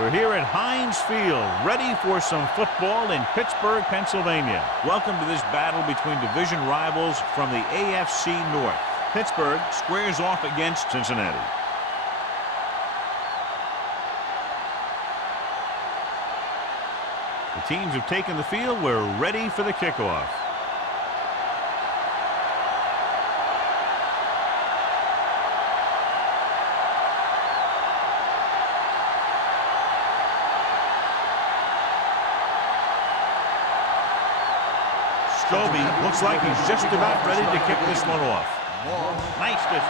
We're here at Heinz Field, ready for some football in Pittsburgh, Pennsylvania. Welcome to this battle between division rivals from the AFC North. Pittsburgh squares off against Cincinnati. The teams have taken the field. We're ready for the kickoff. Scobie looks like he's just about ready to kick this one off. Nice distance.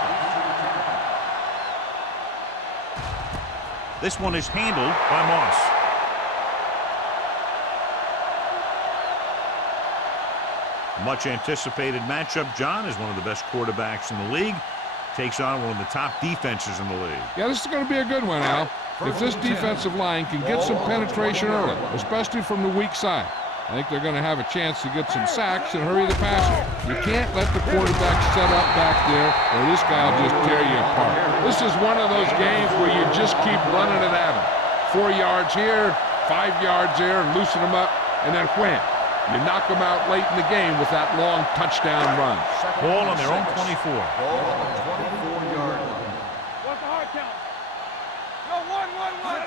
This one is handled by Moss. Much anticipated matchup. John is one of the best quarterbacks in the league. Takes on one of the top defenses in the league. Yeah, this is going to be a good one, Al. If this defensive line can get some penetration early, especially from the weak side, I think they're going to have a chance to get some sacks and hurry the passer. You can't let the quarterback set up back there or this guy will just tear you apart. This is one of those games where you just keep running it at him. 4 yards here, 5 yards there, and loosen them up, and then wham. You knock them out late in the game with that long touchdown run. Ball on their own 24. Ball on the 24-yard line. What's the hard count? No, one.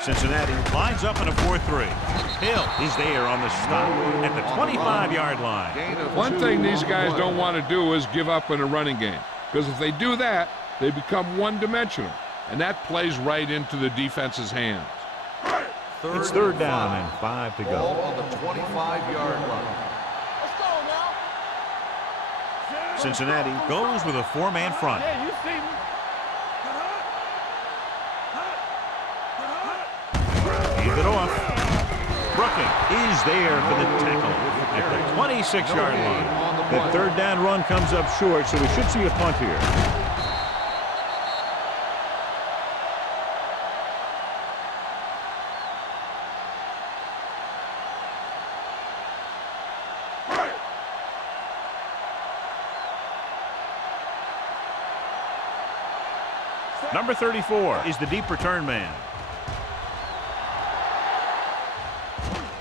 Cincinnati lines up in a 4-3. Hill is there on the stop at the 25-yard line. One thing these guys don't want to do is give up in a running game, because if they do that, they become one-dimensional, and that plays right into the defense's hands. It's third down and 5 to go. Ball on the 25-yard line. Let's go now. Cincinnati goes with a 4-man front. Yeah, you see me. Hand it off. Brooking is there for the tackle at the 26-yard line. That third down run comes up short, so we should see a punt here. Number 34 is the deep return man.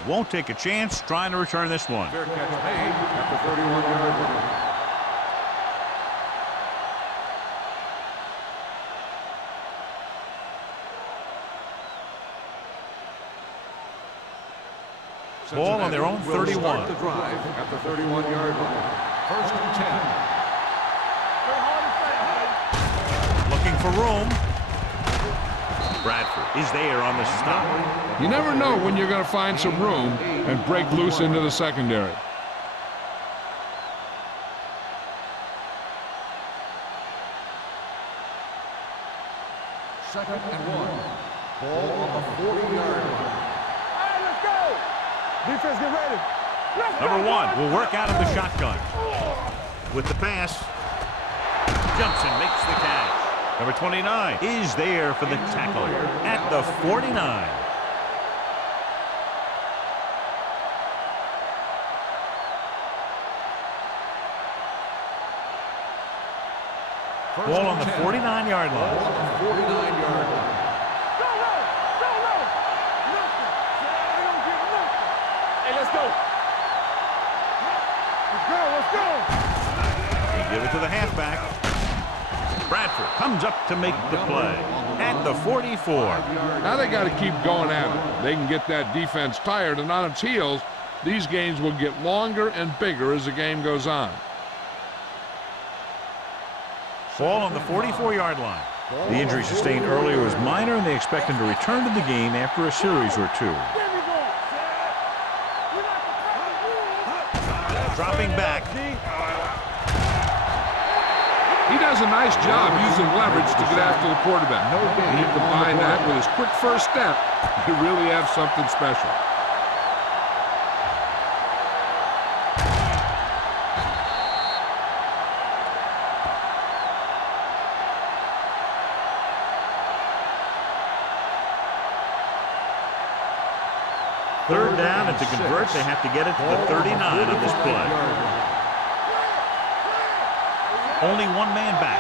Won't take a chance trying to return this one. Fair catch made at the 31-yard line. Ball on their own 31. Start the drive at the 31-yard line. First and 10. Looking for room. Bradford is there on the stop. You never know when you're going to find some room and break loose into the secondary. Second and 1. Ball on the 40-yard line. All right, let's go. Defense, get ready. Number 1 will work out of the shotgun. With the pass. Jumps and makes the catch. Number 29 is there for the tackle at the 49. Ball on the 49-yard line. Ball on the 49-yard line. Go, nothing. They don't give nothing. Hey, let's go. Let's go. They give it to the halfback. Bradford comes up to make the play at the 44. Now they got to keep going at it. They can get that defense tired and on its heels. These games will get longer and bigger as the game goes on. Ball on the 44-yard line. The injury sustained earlier was minor, and they expect him to return to the game after a series or two. Dropping back. He does a nice job using leverage to get after the quarterback. And you combine that with his quick first step, you really have something special. Third down, and to convert, they have to get it to the 39 on this play. Only one man back.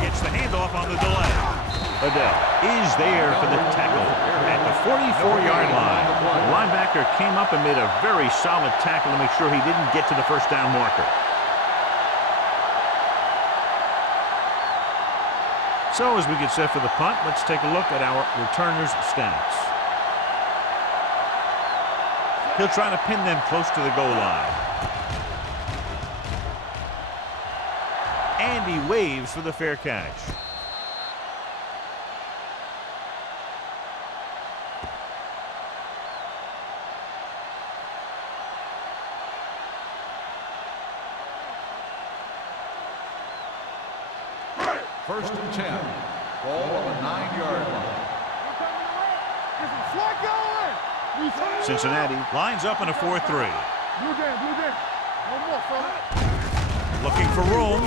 Gets the handle off on the delay. Adele is there for the tackle at the 44-yard line. The linebacker came up and made a very solid tackle to make sure he didn't get to the first down marker. So as we get set for the punt, let's take a look at our returners' stats. He'll try to pin them close to the goal line. And he waves for the fair catch. First and 10. Ball on the 9-yard line. Cincinnati lines up in a 4-3. Looking for room.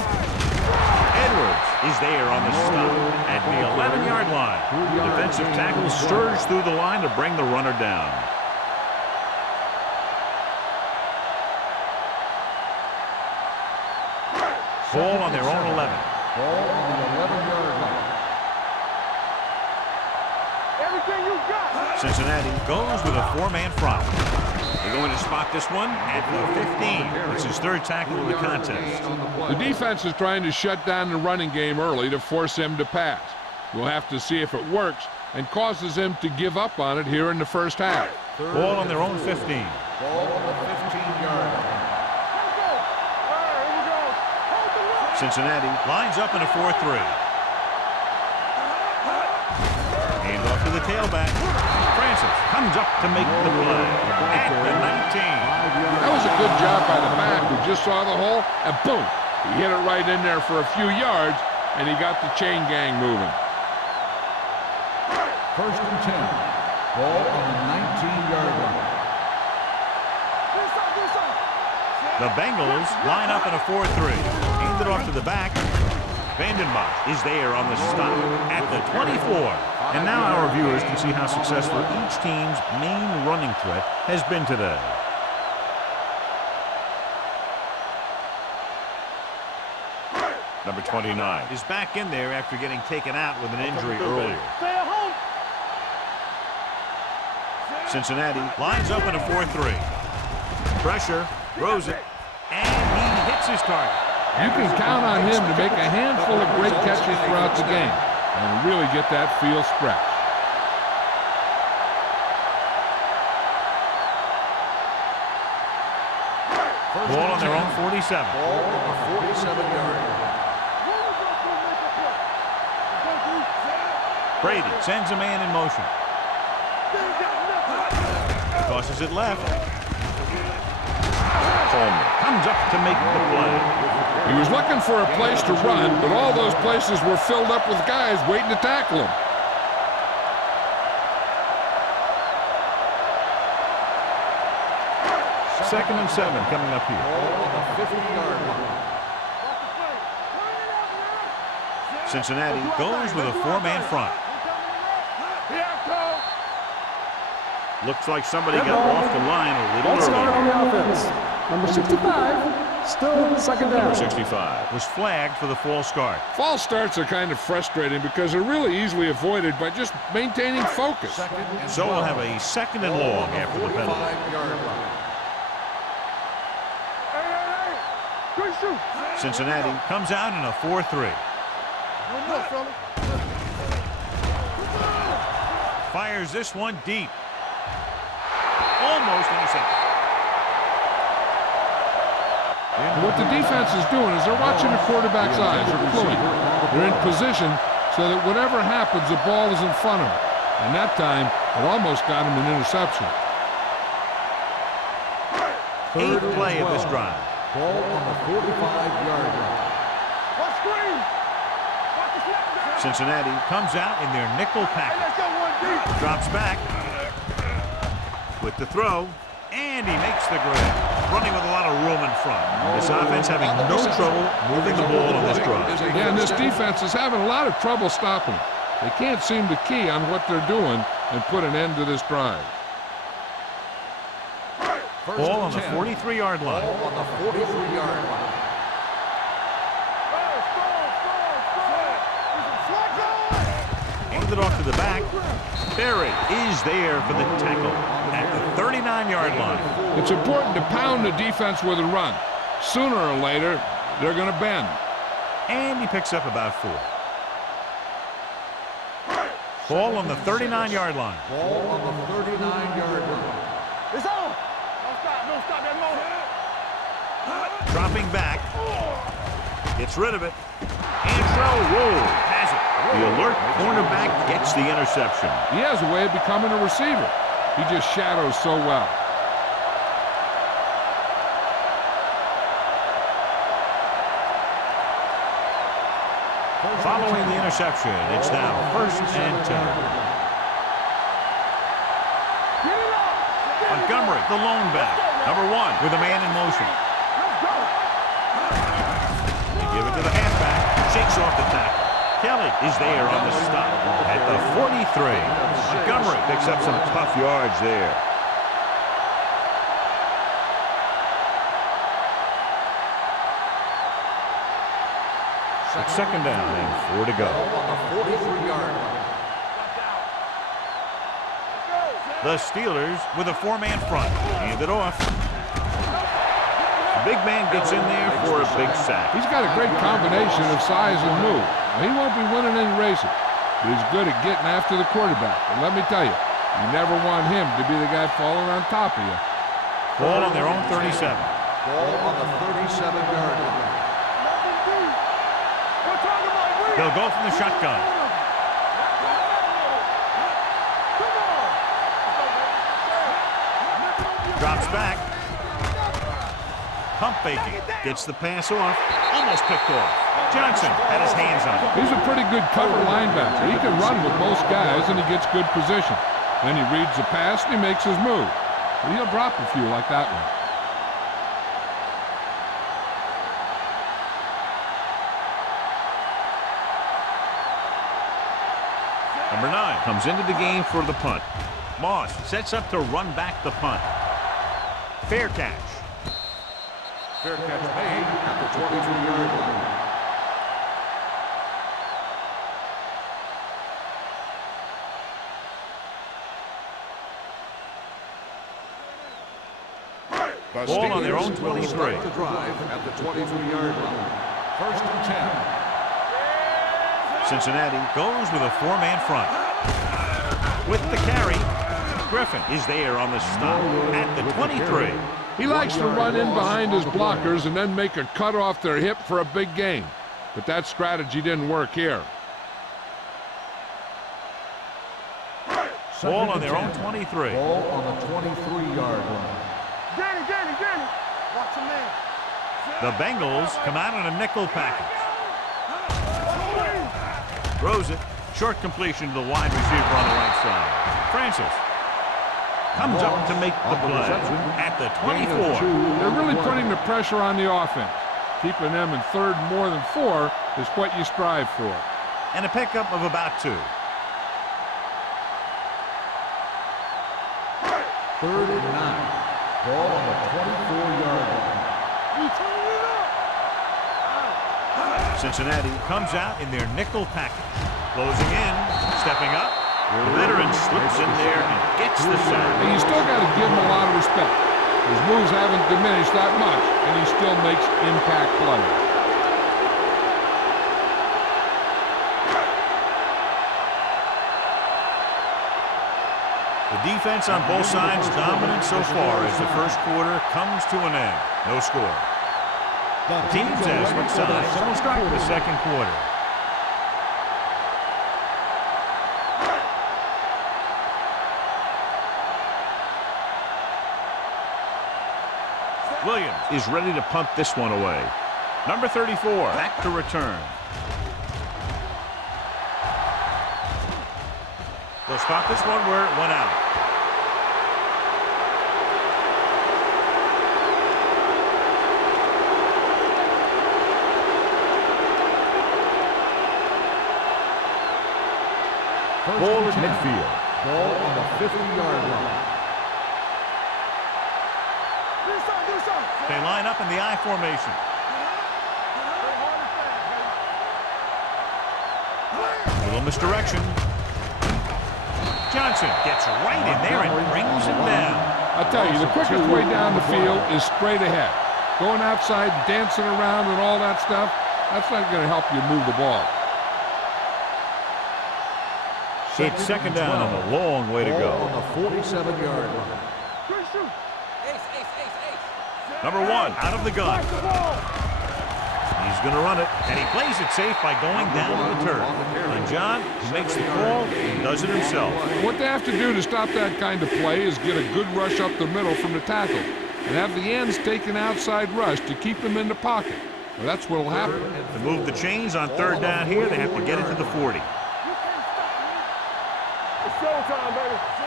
Edwards is there on the stop at the 11-yard line. The defensive tackle surged through the line to bring the runner down. Ball on their own 11. Ball on the 11-yard line. Everything you got. Cincinnati goes with a 4-man front. They're going to spot this one at the 15. It's his third tackle of the contest. The defense is trying to shut down the running game early to force him to pass. We'll have to see if it works and causes him to give up on it here in the first half. Ball on their own 15. Ball on the 15-yard line. Cincinnati lines up in a 4-3. Hand off to the tailback. Francis comes up to make the play at the 19. That was a good job by the back who just saw the hole, and boom, he hit it right in there for a few yards, and he got the chain gang moving. First and 10. Ball on the 19-yard line. The Bengals line up in a 4-3. Hand it off to the back. Vandenbach is there on the stop at the 24. And now our viewers can see how successful each team's main running threat has been today. Number 29 is back in there after getting taken out with an injury earlier. Stay at home. Cincinnati lines up in a 4-3. Pressure, throws it, and he hits his target. You can count on him to make a handful of great catches throughout the game and really get that field stretch. Ball on their own 47. Ball on the 47-yard line. Brady sends a man in motion. Tosses it left. Coleman comes up to make the play. He was looking for a place to run, but all those places were filled up with guys waiting to tackle him. Second and 7 coming up here. Ball on the 50-yard line. Cincinnati goes with a 4-man front. Looks like somebody got off the line a little Let's start on early. the offense. Number 65, still second down. Number 65 was flagged for the false start. False starts are kind of frustrating because they're really easily avoided by just maintaining focus. So we'll have a second and long after the penalty. 5-yard line. Cincinnati comes out in a 4-3. Fires this one deep. Almost intercepted. And what the defense is doing is they're watching the quarterback's eyes. They're cluing. They're in position so that whatever happens, the ball is in front of them. And that time, it almost got him an interception. Eighth play of this drive. Ball on the 45-yard line. Cincinnati comes out in their nickel package. Drops back with the throw, and he makes the grab. Running with a lot of room in front. This offense having no trouble moving the ball on this drive. Yeah, and this defense is having a lot of trouble stopping them. They can't seem to key on what they're doing and put an end to this drive. Ball on the 43-yard line. Ball on the 43-yard line. Hand it off to the back. Berry is there for the tackle at the 39-yard line. It's important to pound the defense with a run. Sooner or later, they're going to bend. And he picks up about 4. Ball on the 39-yard line. Ball on the 39-yard line. It's on. Don't stop that motor. Dropping back. Gets rid of it. Antrell Roll has it. The alert cornerback gets the interception. He has a way of becoming a receiver. He just shadows so well. Following the interception, it's now 1st and 10. Montgomery, the lone back. Number 1 with a man in motion. They give it to the halfback. Shakes off the tackle. Kelly is there on the stop at the 43. Montgomery picks up some tough yards there. It's 2nd down and 4 to go. On the 43-yard line. The Steelers with a 4-man front. Hand it off. The big man gets in there for a big sack. He's got a great combination of size and move. Now, he won't be winning any races, but he's good at getting after the quarterback. And let me tell you, you never want him to be the guy falling on top of you. Ball on their own 37. Ball on the 37-yard line. They'll go from the shotgun. Drops back. Pump faking. Gets the pass off. Almost picked off. Johnson had his hands on it. He's a pretty good cover linebacker. He can run with most guys, and he gets good position. Then he reads the pass, and he makes his move. But he'll drop a few like that one. Number 9 comes into the game for the punt. Moss sets up to run back the punt. Fair catch. Fair catch made at the 22-yard line. Ball on their own 23. The drive at the 22-yard line. 1st and 10. Cincinnati goes with a 4-man front. With the carry, Griffin is there on the stop at the 23. He likes to run in behind his blockers and then make a cut off their hip for a big gain. But that strategy didn't work here. Ball on their own 23. Ball on the 23-yard line. Danny. Watch him man. The Bengals come out in a nickel package. Throws it. Short completion to the wide receiver on the right side. Francis comes up to make the play at the 24. They're really putting the pressure on the offense. Keeping them in 3rd more than 4 is what you strive for. And a pickup of about 2. 3rd and 9. Ball on the 24-yard line. Cincinnati comes out in their nickel package. Closing in, stepping up. The veteran slips in there and gets the sack. And you still got to give him a lot of respect. His moves haven't diminished that much, and he still makes impact plays. The defense on both sides dominant so far as the first quarter comes to an end. No score. The teams as switch sides will start the second quarter. Williams is ready to punt this one away. Number 34 back to return. They'll stop this one where it went out. Ball at midfield. Ball on the 50-yard line. They line up in the I formation. Little misdirection. Johnson gets right in there and brings him down. I tell you, the quickest way down the field is straight ahead. Going outside, dancing around and all that stuff, that's not going to help you move the ball. It's second down and a long way to go. On the 47-yard line. Number 1 out of the gun. He's going to run it, and he plays it safe by going down to the turf. And John makes the call and does it himself. What they have to do to stop that kind of play is get a good rush up the middle from the tackle and have the ends take an outside rush to keep them in the pocket. Well, that's what will happen. To move the chains on third down here, they have to get it to the 40.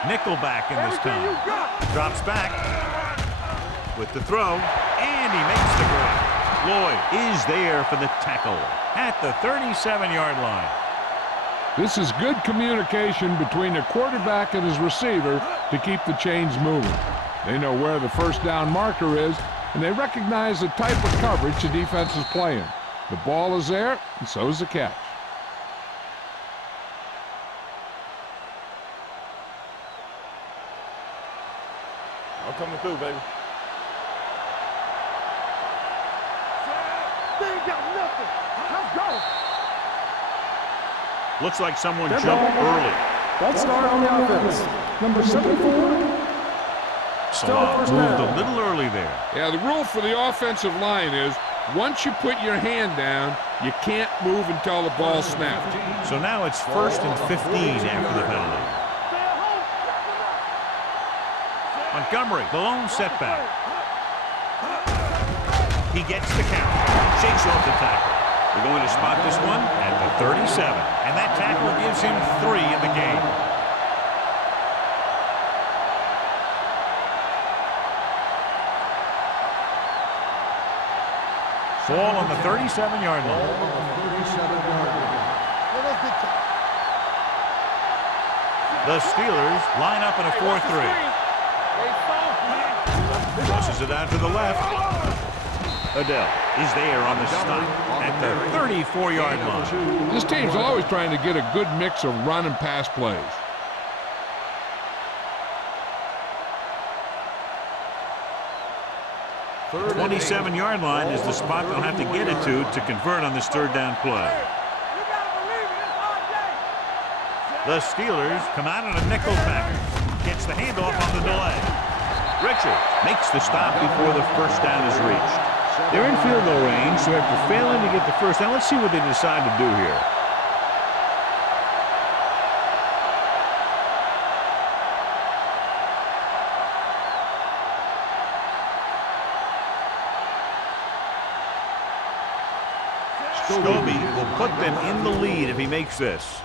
Nickelback in this time. Drops back with the throw, and he makes the grab. Lloyd is there for the tackle at the 37-yard line. This is good communication between the quarterback and his receiver to keep the chains moving. They know where the first down marker is, and they recognize the type of coverage the defense is playing. The ball is there, and so is the catch. I'm coming through, baby. They ain't got nothing. Let's go. Looks like someone jumped early. False start on the offense. Number 74. Salah moved a little early there. Yeah, the rule for the offensive line is once you put your hand down, you can't move until the ball snapped. So now it's 1st and 15 after the penalty. Montgomery, the lone setback. He gets the count, shakes off the tackle. They're going to spot this one at the 37, and that tackle gives him 3 in the game. Ball on the 37-yard line. The Steelers line up in a 4-3. Tosses it out to the left. Adele is there on the stop at the 34-yard line. This team's always trying to get a good mix of run and pass plays. The 27-yard line is the spot they'll have to get it to convert on this third down play. The Steelers come out on a nickel package. Gets the handoff on the delay. Richard makes the stop before the first down is reached. They're in field goal range, so after failing to get the first down, let's see what they decide to do here. Scobie will put them in the lead if he makes this.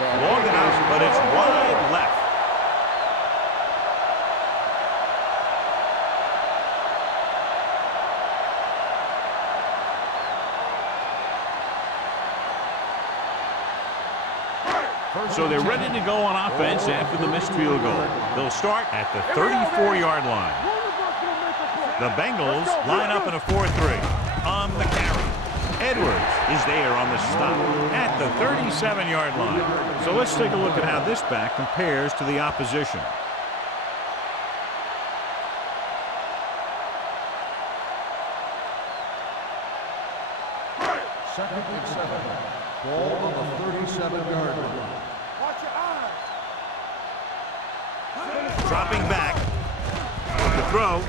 Long enough, but it's wide left. So they're ready to go on offense after the missed field goal. They'll start at the 34-yard line. The Bengals line up in a 4-3 on the carry. Edwards is there on the stop at the 37-yard line. So let's take a look at how this back compares to the opposition. Second and 7. Ball on the 37-yard line. Watch your eyes. Dropping back. The throw.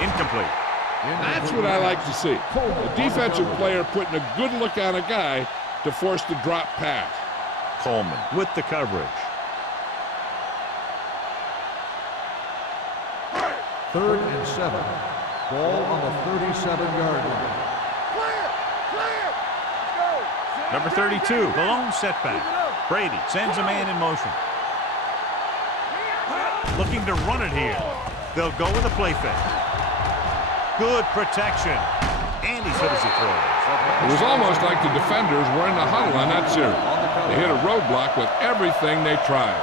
Incomplete. That's what I like to see. A defensive player putting a good look on a guy to force the drop pass. Coleman with the coverage. Third and 7. Ball on the 37-yard line. Number 32, the lone setback. Brady sends a man in motion. Looking to run it here. They'll go with a play fake. Good protection. And he said as he throws. It was almost like the defenders were in the huddle on that series. They hit a roadblock with everything they tried.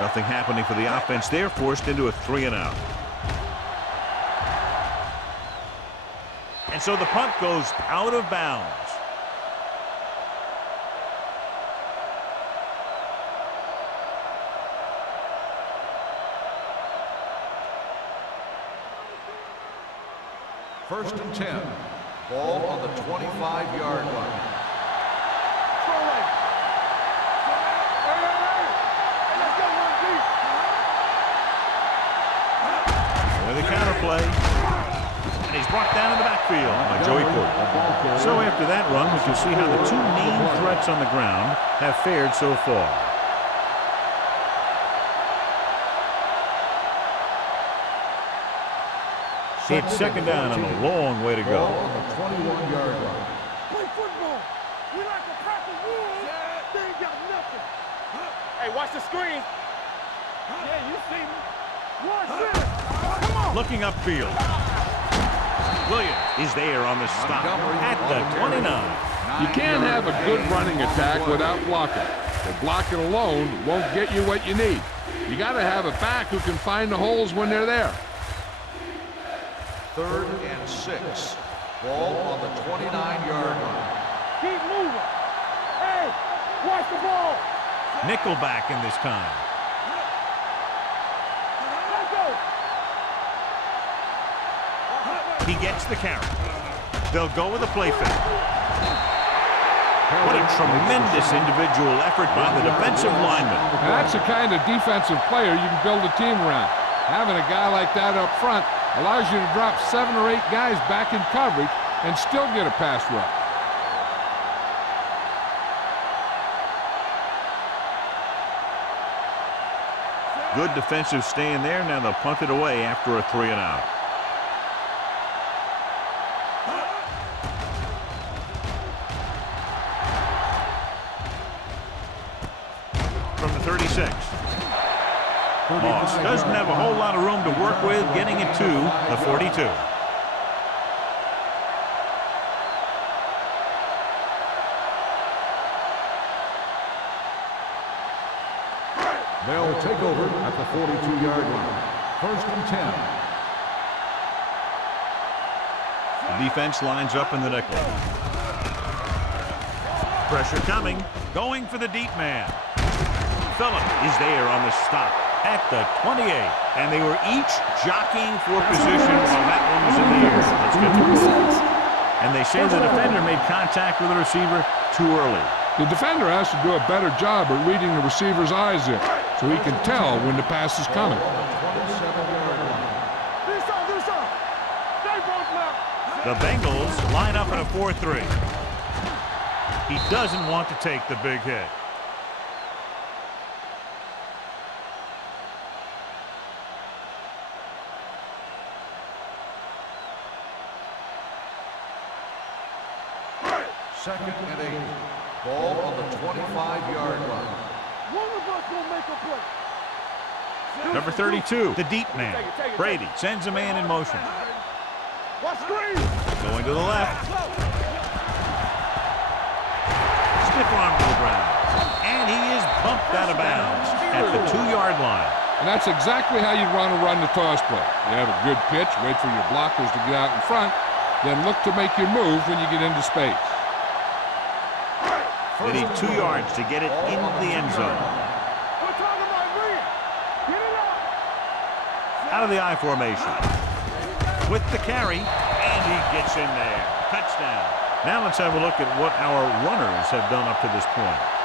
Nothing happening for the offense. They're forced into a 3-and-out. And so the punt goes out of bounds. First and 10. Ball on the 25-yard line. The counter play, and he's brought down in the backfield by Joey Porter. So after that run, we can see how the two main threats on the ground have fared so far. It's second down and a long way to go. On the 21-yard line. Play football. We like a pack of wolves. They ain't got nothing. Hey, watch the screen. Yeah, you see me. Watch this. Come on. Looking upfield. Williams is there on the stop at the 29. You can't have a good running attack without blocking. The blocking alone won't get you what you need. You got to have a back who can find the holes when they're there. 3rd and 6. Ball on the 29-yard line. Keep moving. Hey, watch the ball. Nickelback in this time. Let's go. He gets the carry. They'll go with a play fake. What a tremendous individual effort by the defensive lineman. And that's the kind of defensive player you can build a team around. Having a guy like that up front allows you to drop 7 or 8 guys back in coverage and still get a pass rush. Good defensive stand there. Now they'll punt it away after a 3-and-out. From the 36. Moss doesn't have a whole lot of room to work with, getting it to the 42. They'll take over at the 42-yard line. 1st and 10. The defense lines up in the nickel. Pressure coming. Going for the deep man. Phillip is there on the stop at the 28. And they were each jockeying for position while that one was in the air. Let's get to it. And they say the defender made contact with the receiver too early. The defender has to do a better job at reading the receiver's eyes there, so he can tell when the pass is coming. The Bengals line up in a 4-3. He doesn't want to take the big hit. Second and 8. Ball on the 25-yard line. One of us will make a play. Number 32, the deep man. Brady sends a man in motion. Watch screen. Going to the left. Stiff arm to the ground. And he is bumped out of bounds at the 2-yard line. And that's exactly how you'd want to run the toss play. You have a good pitch, wait for your blockers to get out in front, then look to make your move when you get into space. They need 2 yards to get it into the end zone. Out of the I formation. With the carry, and he gets in there. Touchdown. Now let's have a look at what our runners have done up to this point.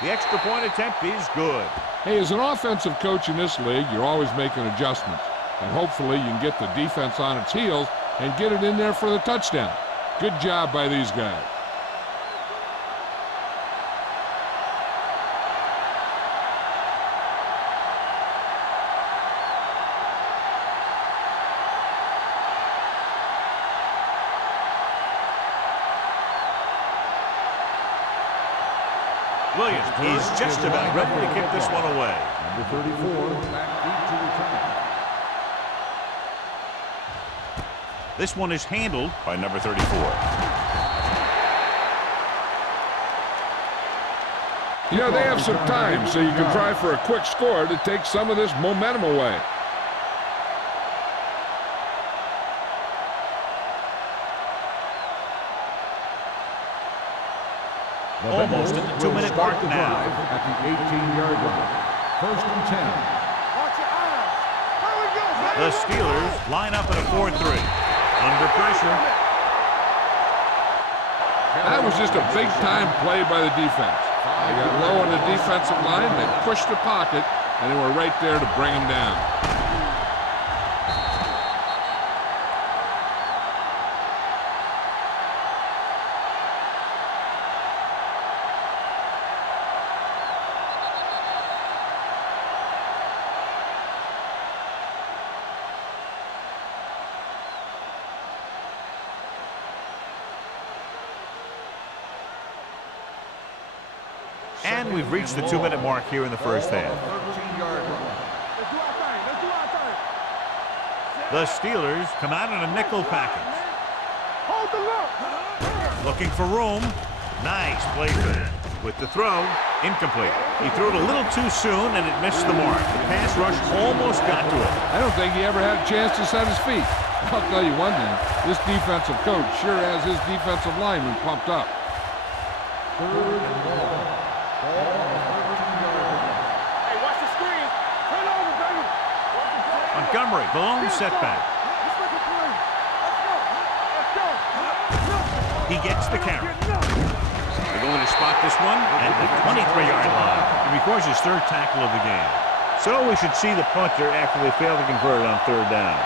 The extra point attempt is good. Hey, as an offensive coach in this league, you're always making adjustments. And hopefully you can get the defense on its heels and get it in there for the touchdown. Good job by these guys. Williams is just about ready to kick this one away. Number 34, back deep to return. This one is handled by number 34. You know, they have some time, so you can try for a quick score to take some of this momentum away. Almost at the 2-minute mark now. At the 18-yard line. 1st and 10. Watch your eyes. Here we go, baby. The Steelers line up in a 4-3. Under pressure. That was just a big-time play by the defense. They got low on the defensive line, they pushed the pocket, and they were right there to bring him down. And we've reached the 2-minute mark here in the first half. 13-yard line. Let's do our thing. Let's do our thing. The Steelers come out in a nickel package. Hold the look. Looking for room. Nice play there. With the throw, incomplete. He threw it a little too soon and it missed the mark. The pass rush almost got to it. I don't think he ever had a chance to set his feet. I'll tell you one thing, this defensive coach sure has his defensive lineman pumped up. 3rd and long. Ball on the 13-yard line. Hey, watch the screen. Turn over, baby. Montgomery, the lone setback. Let's make a play. Let's go. Let's go. He gets the count. They're going to spot this one at the 23-yard line. He records his 3rd tackle of the game. So we should see the punter after they fail to convert on 3rd down.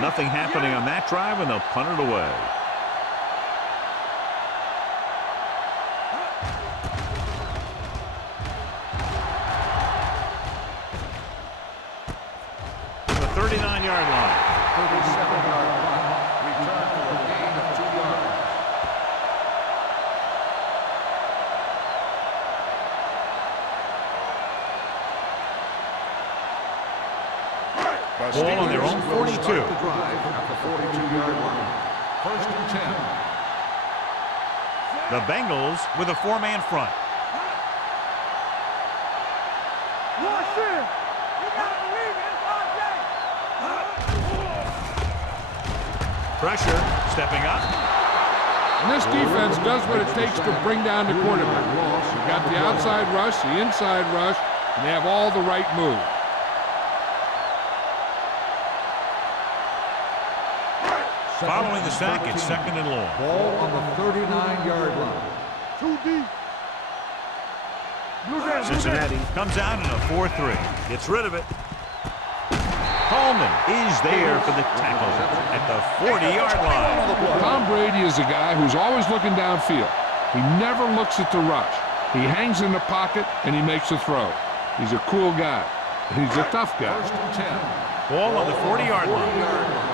Nothing happening on that drive, and they'll punt it away. The 39-yard line. 37-yard line. Return for a gain of 2 yards. Ball on their own 42. Start the drive at the 42-yard line. 1st and 10. The Bengals with a 4-man front. Rush in. You gotta believe it. It's our day. Pressure, stepping up. And this defense does what it takes to bring down the quarterback. You got the outside rush, the inside rush, and they have all the right moves. Following the sack, it's 2nd and long. Ball on the 39-yard line. Too deep. Blue down, Cincinnati comes out in a 4-3. Gets rid of it. Coleman is there for the tackle at the 40-yard line. Tom Brady is a guy who's always looking downfield. He never looks at the rush. He hangs in the pocket, and he makes a throw. He's a cool guy. He's a tough guy. 1st and 10. Ball on the 40-yard line. 40-yard line.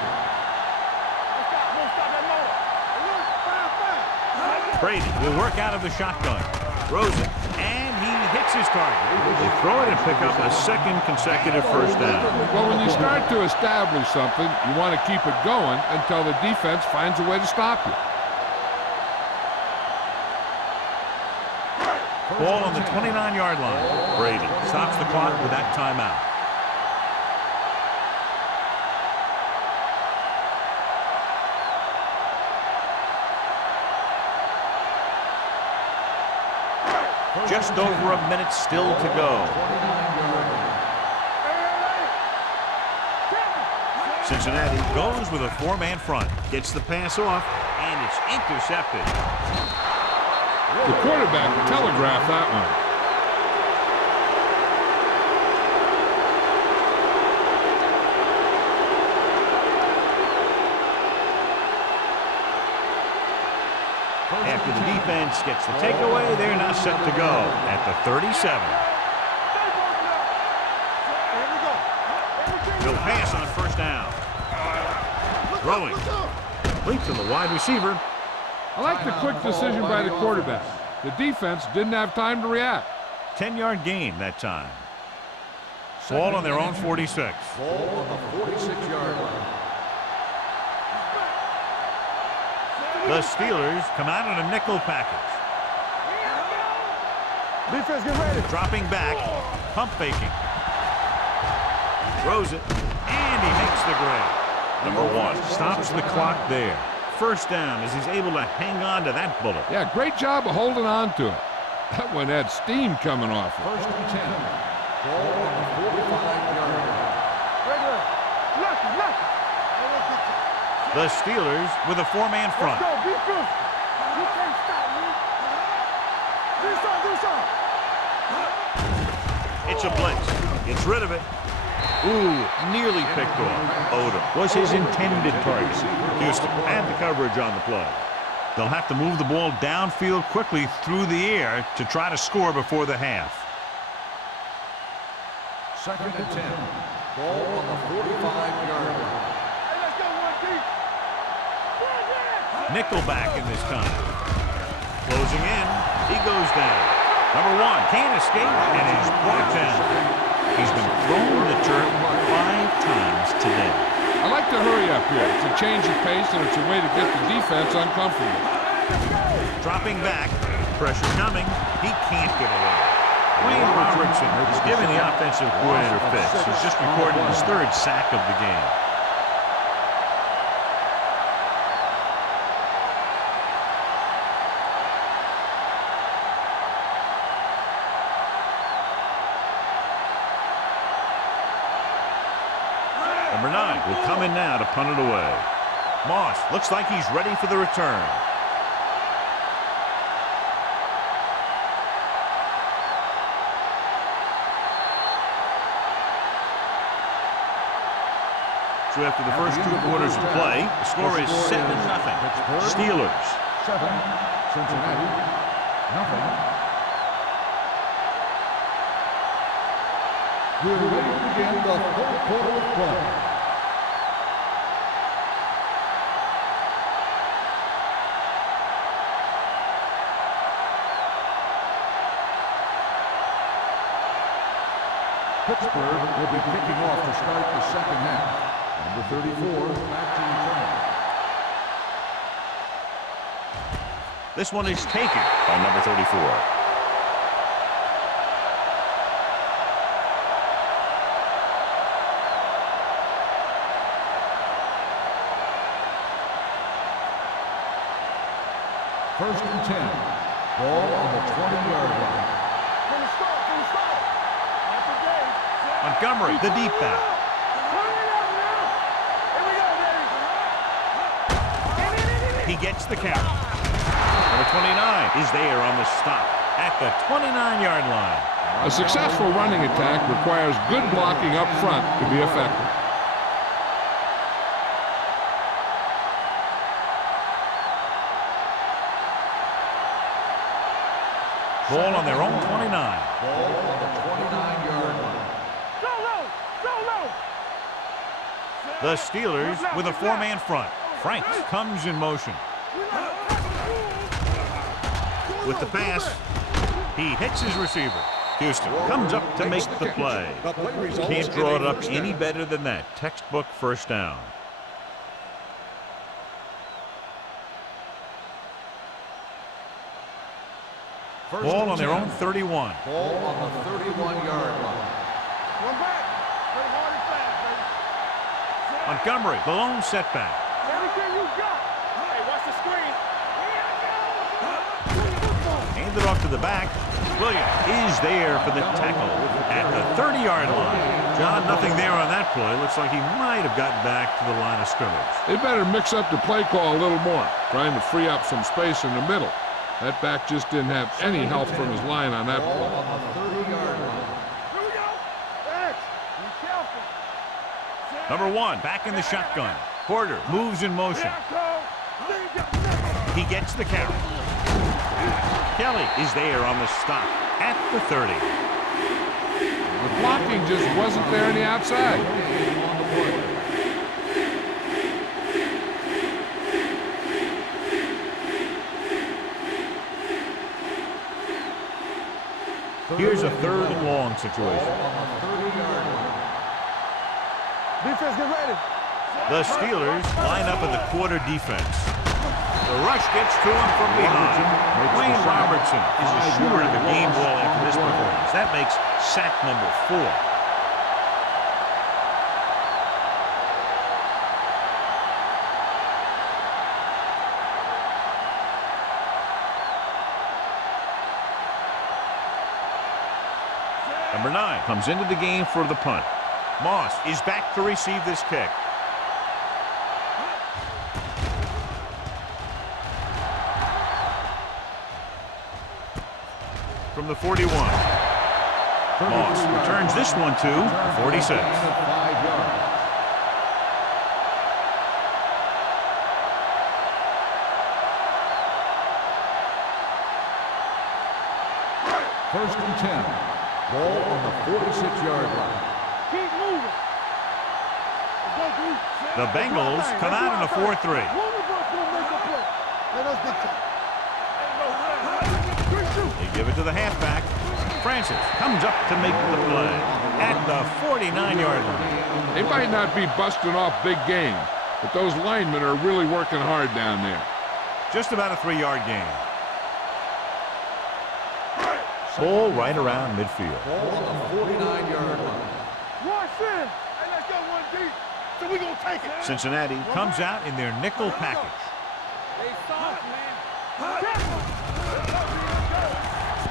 Brady will work out of the shotgun. Throws it, and he hits his target. They throw it and pick up a 2nd consecutive 1st down. Well, when you start to establish something, you want to keep it going until the defense finds a way to stop you. Ball on the 29-yard line. Brady stops the clock with that timeout. Just over a minute still to go. Cincinnati goes with a 4-man front. Gets the pass off, and it's intercepted. The quarterback telegraphed that one. After the defense gets the takeaway, they're now set to go at the 37. He'll pass on first down. Throwing. Complete to the wide receiver. I like the quick decision by the quarterback. The defense didn't have time to react. 10-yard gain that time. Ball on their own 46. Ball on the 46-yard line. The Steelers come out in a nickel package. Defense, get ready. Dropping back, pump faking. Throws it, and he makes the grab. Number 1 stops the clock there. First down as he's able to hang on to that bullet. Yeah, great job of holding on to it. That one had steam coming off it. First and 10. Ball on the 45-yard line. Regular. Lucky. The Steelers with a 4-man front. Let's go, defense. You can't stop me. Do something. It's a blitz. Gets rid of it. Ooh, nearly picked off. Odom was his intended target. Houston had the coverage on the play. They'll have to move the ball downfield quickly through the air to try to score before the half. Second and 10. Ball on the 45-yard line. Hey, let's go, 1 deep. Nickelback in this time. Closing in. He goes down. Number 1 can't escape and is brought down. He's been thrown to the turf 5 times today. I like to hurry up here. It's a change of pace, and it's a way to get the defense uncomfortable. Dropping back. Pressure coming. He can't get away. Wayne Robertson is giving the offensive coordinator fits. He's just recorded his 3rd sack of the game. Number 9 will come in now to punt it away. Moss looks like he's ready for the return. So after the first 2 quarters of play, the score is 7-0. Steelers. 7. Cincinnati. 0. We're ready to begin the 4th quarter of play. Pittsburgh will be kicking off to start the second half. Number 34 back to return. This one is taken by number 34. First and 10. Ball on the 20-yard line. From the start. That's the game. Montgomery, the deep back. Turn it up now. Here we go, baby. He gets the count. Number 29 is there on the stop at the 29-yard line. A successful running attack requires good blocking up front to be effective. Ball on their own 29. Ball on the 29-yard line. Go low. The Steelers with a 4-man front. Franks comes in motion. With the pass, he hits his receiver. Houston comes up to make the play. Can't draw it up any better than that. Textbook first down. Ball on their own 31. Ball on the 31-yard line. One back. Play hard and fast, baby. Montgomery, the lone setback. Everything you got. Hey, watch the screen. Hand it off to the back. Williams is there for the tackle at the 30-yard line. John, nothing there on that play. Looks like he might have gotten back to the line of scrimmage. They better mix up the play call a little more, trying to free up some space in the middle. That back just didn't have any help from his line on that Ball play. on the 30-yard line. Here we go. X. Be careful. Number 1 back in the shotgun. Porter moves in motion. He gets the carry. Kelly is there on the stop at the 30. The blocking just wasn't there on the outside. play. Here's a third and long situation. Defense, get ready. The Steelers line up in the quarter defense. The rush gets to him from behind. Wayne Robertson is assured of a game ball after this performance. That makes sack number 4. Number 9 comes into the game for the punt. Moss is back to receive this kick. From the 41. Moss returns this one to 46. First and 10. Ball on the 46-yard line. Keep moving. The Bengals come out in a 4-3. One of us gonna make a play. Let us dictate. They give it to the halfback. Francis comes up to make the play at the 49-yard line. They might not be busting off big game, but those linemen are really working hard down there. Just about a 3-yard gain. Ball right around midfield. Ball on the 49-yard line. Watch this. Hey, let's go one deep. So we gonna take it. Cincinnati comes out in their nickel package. They soft, man.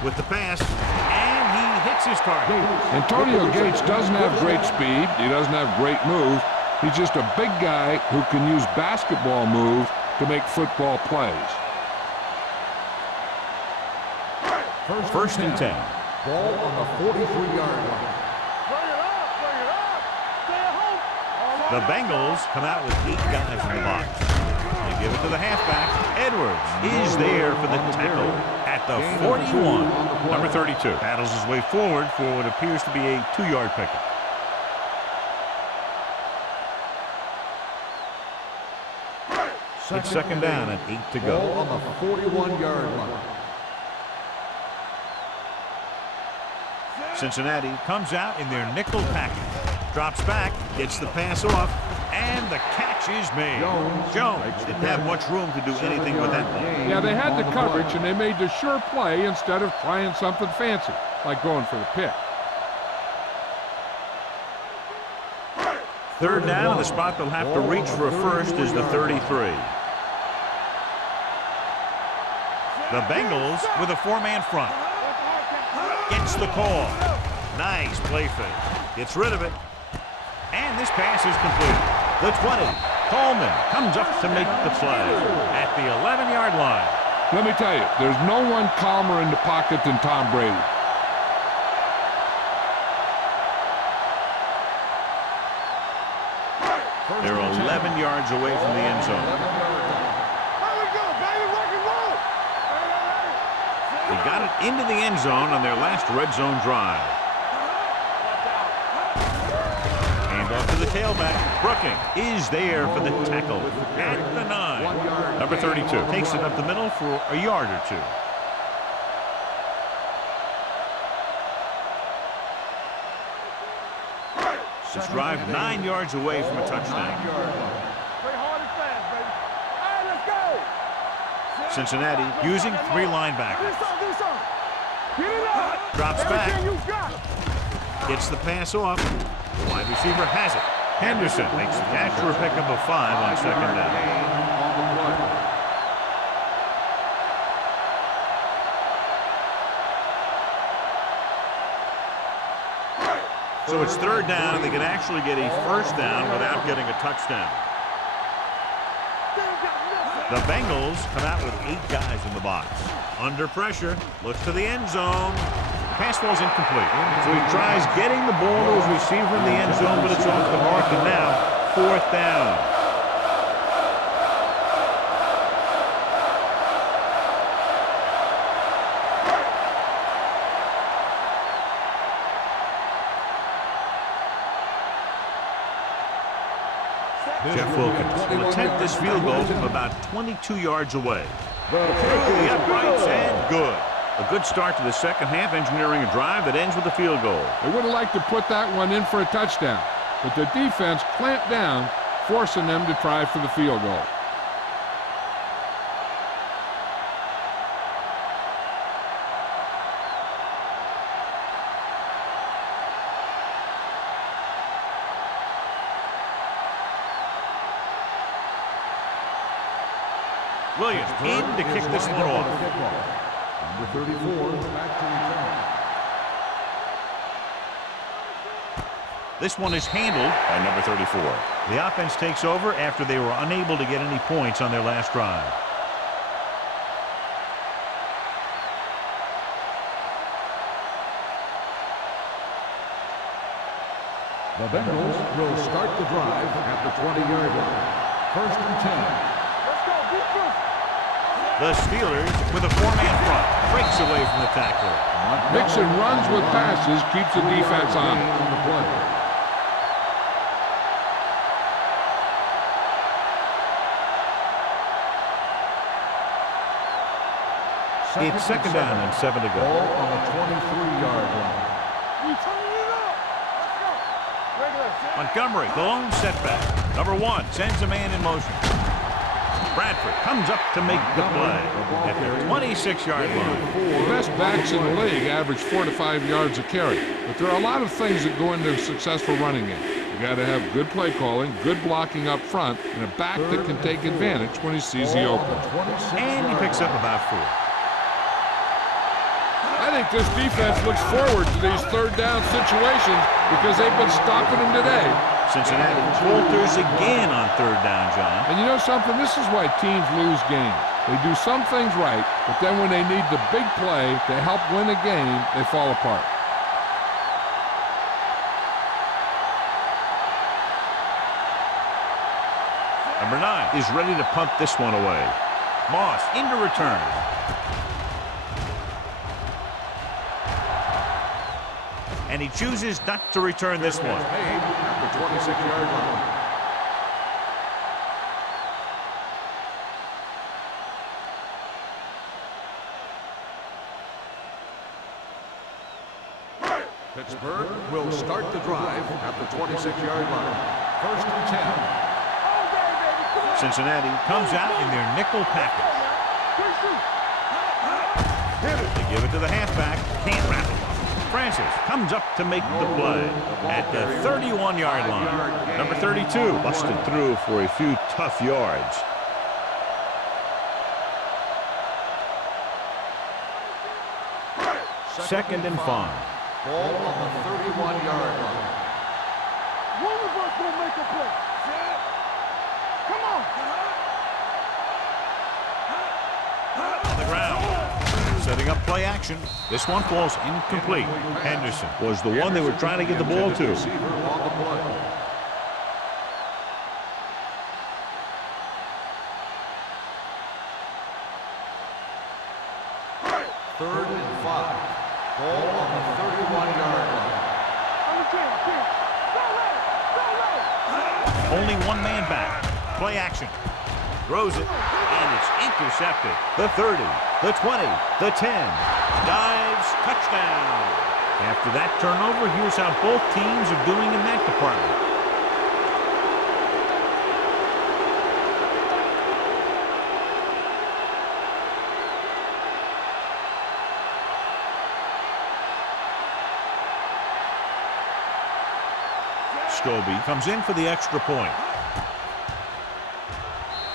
With the pass, and he hits his target. Antonio Gates doesn't have great speed. He doesn't have great move. He's just a big guy who can use basketball move to make football plays. First and 10. Ball on the 43-yard line. Bring it up. Bring it up. Stay at home. The Bengals come out with 8 guys in the box. They give it to the halfback. Edwards is there for the tackle at the 41. Number 32 paddles his way forward for what appears to be a 2-yard pickup. It's second down and 8 to go. Ball on the 41-yard line. Cincinnati comes out in their nickel package. Drops back, gets the pass off, and the catch is made. Jones didn't have much room to do anything with that ball. Yeah, they had the coverage, and they made the sure play instead of trying something fancy, like going for the pick. Third down, and the spot they'll have to reach for a first is the 33. The Bengals with a 4-man front. Gets the call. Nice play fake. Gets rid of it. And this pass is completed. The 20. Coleman comes up to make the play at the 11-yard line. Let me tell you, there's no one calmer in the pocket than Tom Brady. They're 11 yards away from the end zone. There we go, baby. Rock and roll. They got it into the end zone on their last red zone drive. Hand off to the tailback. Brooking is there for the tackle at the 9. Number 32 takes it up the middle for a yard or 2. This drive 9 yards away from a touchdown. Play hard and fast, baby. All right, let's go. Cincinnati using 3 linebackers. Do something. Get it up. Drops back. Everything you got. Gets the pass off. The wide receiver has it. Henderson makes the catch for a pickup of 5 on second down. So it's third down, and they can actually get a first down without getting a touchdown. The Bengals come out with 8 guys in the box. Under pressure, looks to the end zone. The pass ball's incomplete. So he tries getting the ball to his receiver in the end zone, but it's off the mark, and now 4th down. Jeff Wilkins will attempt this field goal from about 22 yards away. Through the uprights and good. A good start to the second half, engineering a drive that ends with a field goal. They would have liked to put that one in for a touchdown, but the defense clamped down, forcing them to try for the field goal. Williams in to kick this one off. Number 34, back to return. This one is handled by number 34. The offense takes over after they were unable to get any points on their last drive. The Bengals will start the drive at the 20-yard line. 1st and 10. The Steelers with a four-man front. Breaks away from the tackler. Mixon runs with passes, keeps the defense on the play. It's second down and 7 to go. Ball on the 23-yard line. Montgomery, the lone setback. Number 1 sends a man in motion. Bradford comes up to make the play at the 26-yard line. The best backs in the league average 4 to 5 yards a carry, but there are a lot of things that go into a successful running game. You got to have good play calling, good blocking up front, and a back that can take advantage when he sees the open. And he picks up about 4. I think this defense looks forward to these third down situations because they've been stopping them today. Cincinnati falters again on third down, John. And you know something? This is why teams lose games. They do some things right, but then when they need the big play to help win a game, they fall apart. Number 9 is ready to punt this one away. Moss into return. And he chooses not to return this one. At the 26-yard line. Pittsburgh will start the drive at the 26-yard line. 1st and 10. Cincinnati comes out in their nickel package. They give it to the halfback. Can't wrap it. Francis comes up to make the play at the 31-yard line. Number 32 busted through for a few tough yards. Second and 5. Ball on the 31-yard line. One of us will make a play. Come on. On the ground. Setting up play action. This one falls incomplete. Henderson was the one they were trying to get the ball to. Receiver on the play. Third and 5. Ball on the 31-yard line. Only one man back. Play action. Throws it, and it's intercepted. The 30, the 20, the 10. Dives, touchdown. After that turnover, here's how both teams are doing in that department. Scobie comes in for the extra point.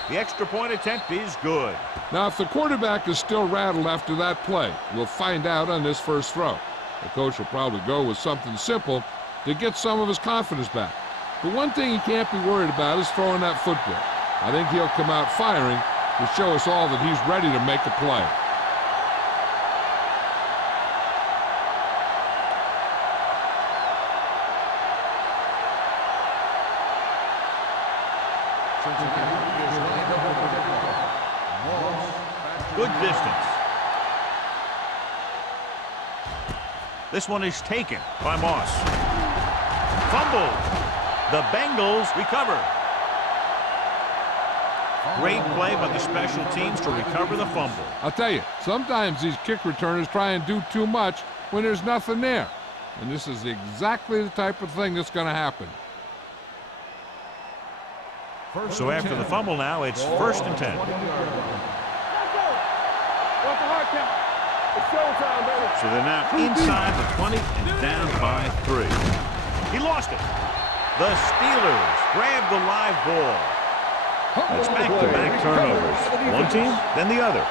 The extra point attempt is good. Now, if the quarterback is still rattled after that play, we'll find out on this first throw. The coach will probably go with something simple to get some of his confidence back. But one thing he can't be worried about is throwing that football. I think he'll come out firing to show us all that he's ready to make a play. Good distance. This one is taken by Moss. Fumble. The Bengals recover. Great play by the special teams to recover the fumble. I'll tell you, sometimes these kick returners try and do too much when there's nothing there. And this is exactly the type of thing that's going to happen. So after the fumble now, it's 1st and 10. So they're now inside the 20 and down by 3. He lost it. The Steelers grab the live ball. It's back-to-back turnovers. One team, then the other.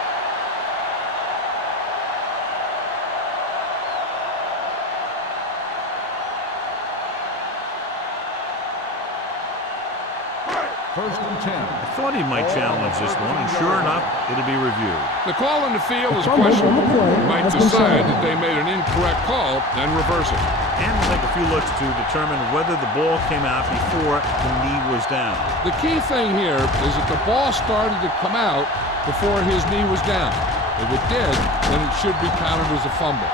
First and 10. I thought he might challenge this one, and sure enough, it'll be reviewed. The call on the field is questionable. He might decide that they made an incorrect call and reverse it. And we'll take a few looks to determine whether the ball came out before the knee was down. The key thing here is that the ball started to come out before his knee was down. If it did, then it should be counted as a fumble.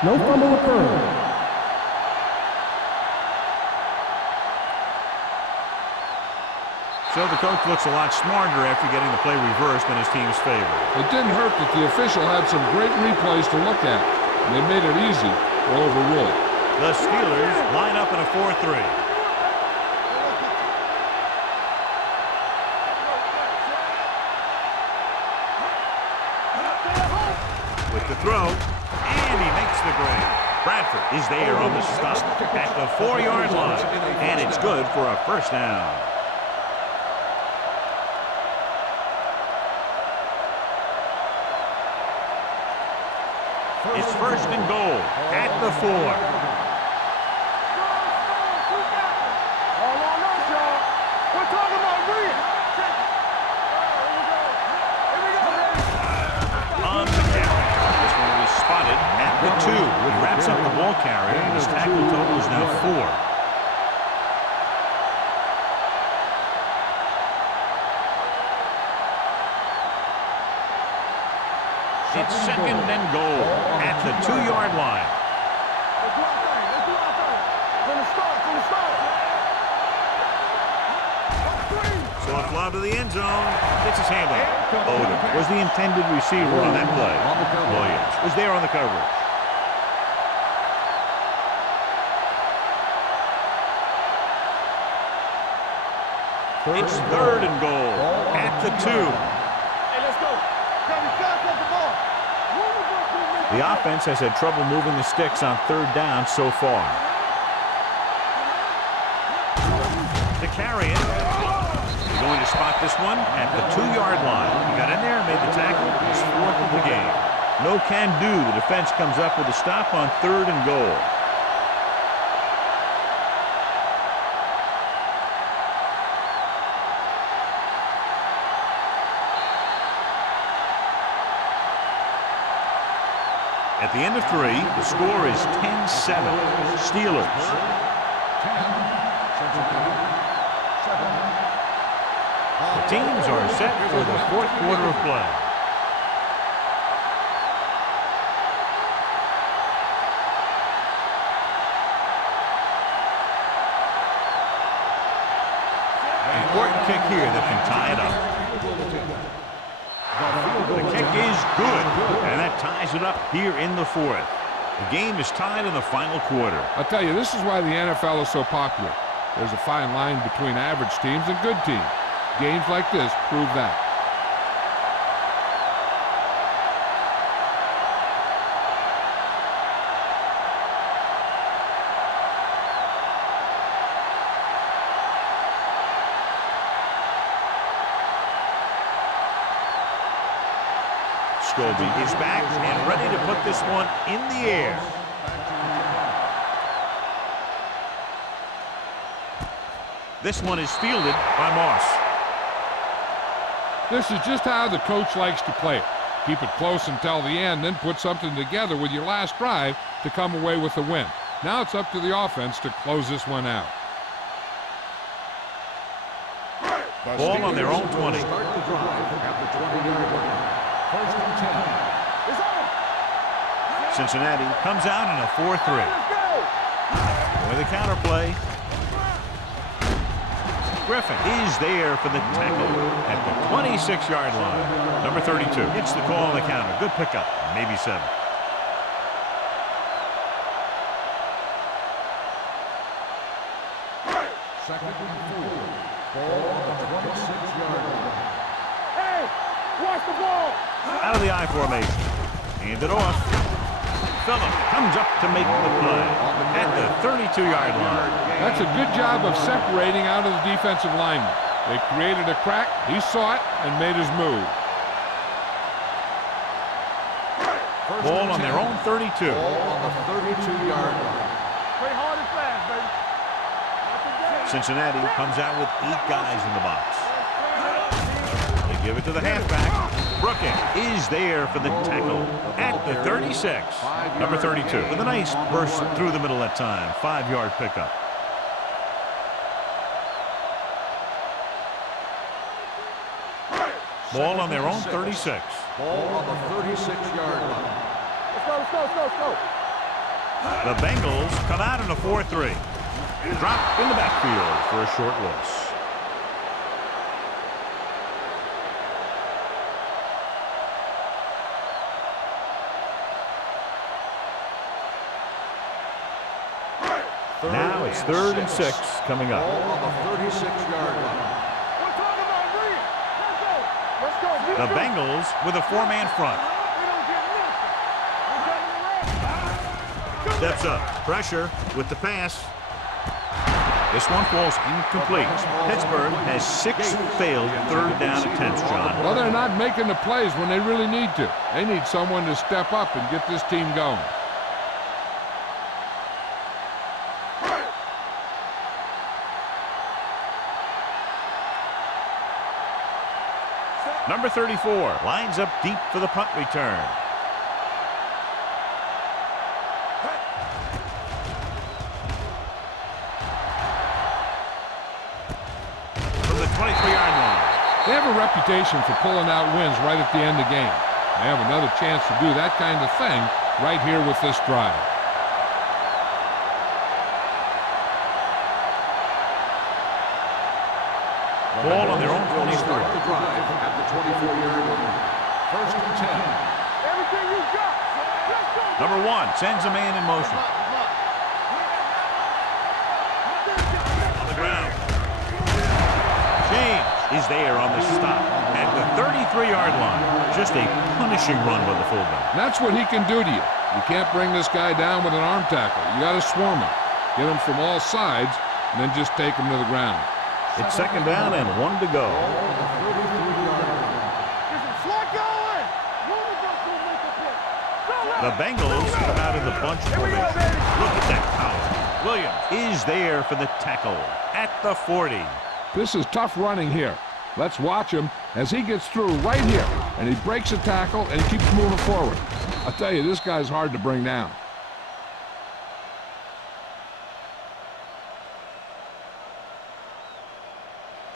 No fumble occurred. So the coach looks a lot smarter after getting the play reversed in his team's favor. It didn't hurt that the official had some great replays to look at, and they made it easy to overrule. The Steelers line up in a 4-3. With the throw, and he makes the grade. Bradford is there on the stop at the 4-yard line, and it's good for a 1st down. It's 1st and goal at the 4. On the carry. This one will be spotted at the 2. He wraps up the ball carrier, and his tackle total is now 4. It's 2nd and goal at the 2-yard line. So a fly to the end zone. Gets his hand on it. Odom was the intended receiver on that play. Williams was there on the coverage. It's 3rd and goal at the 2. Hey, let's go. The offense has had trouble moving the sticks on 3rd down so far. To carry it. He's going to spot this one at the 2-yard line. He got in there and made the tackle. It's 4th of the game. No can do. The defense comes up with a stop on 3rd and goal. At the end of 3, the score is 10-7. Steelers. The teams are set for the 4th quarter of play. Important kick here that can tie it up. The kick is good, and that ties it up here in the 4th. The game is tied in the final quarter. I'll tell you, this is why the NFL is so popular. There's a fine line between average teams and good teams. Games like this prove that. Scobie is back and ready to put this one in the air. This one is fielded by Moss. This is just how the coach likes to play it. Keep it close until the end, then put something together with your last drive to come away with the win. Now it's up to the offense to close this one out. Ball on their own 20. Start the drive at the 20-yard line. First and 10. It's on. Cincinnati comes out in a 4-3. Let's go. With a counterplay. Griffin is there for the tackle at the 26-yard line. Number 32 gets the call on the counter. Good pickup. Maybe 7. Second and 4. Ball on the 26-yard line. Hey, watch the ball. Out of the I formation. Hand it off. Phillip comes up to make the play at the 32-yard line. That's a good job of separating out of the defensive lineman. They created a crack, he saw it, and made his move. Ball on their own 32. Ball on the 32-yard line. Play hard and fast, baby. Cincinnati comes out with 8 guys in the box. They give it to the halfback. Brooking is there for the tackle at the 36. Number 32 with a nice burst through the middle that time. 5-yard pickup. Ball on their own 36. Ball on the 36-yard line. Let's go, let's go, let's go, let's go. The Bengals come out in a 4-3. Drop in the backfield for a short loss. Now it's 3rd and 6 coming up. Ball on the 36-yard line. We're talking about Reed. Let's go. Let's go. The Bengals with a 4-man front. We don't get nothing. Steps up. Pressure with the pass. This one falls incomplete. Pittsburgh has 6 failed 3rd down attempts, John. Well, they're not making the plays when they really need to. They need someone to step up and get this team going. Number 34 lines up deep for the punt return. From the 23-yard line. They have a reputation for pulling out wins right at the end of the game. They have another chance to do that kind of thing right here with this drive. Ball on their own 24. Start the drive at the 24-yard line. First and 10. Everything you got. Let's go. Number 1 sends a man in motion. On the ground. James is there on the stop at the 33-yard line. Just a punishing run by the fullback. That's what he can do to you. You can't bring this guy down with an arm tackle. You got to swarm him. Get him from all sides, and then just take him to the ground. It's 2nd down and 1 to go. The Bengals come out in the bunch formation. Look at that power. Williams is there for the tackle at the 40. This is tough running here. Let's watch him as he gets through right here, and he breaks a tackle and keeps moving forward. I'll tell you, this guy's hard to bring down.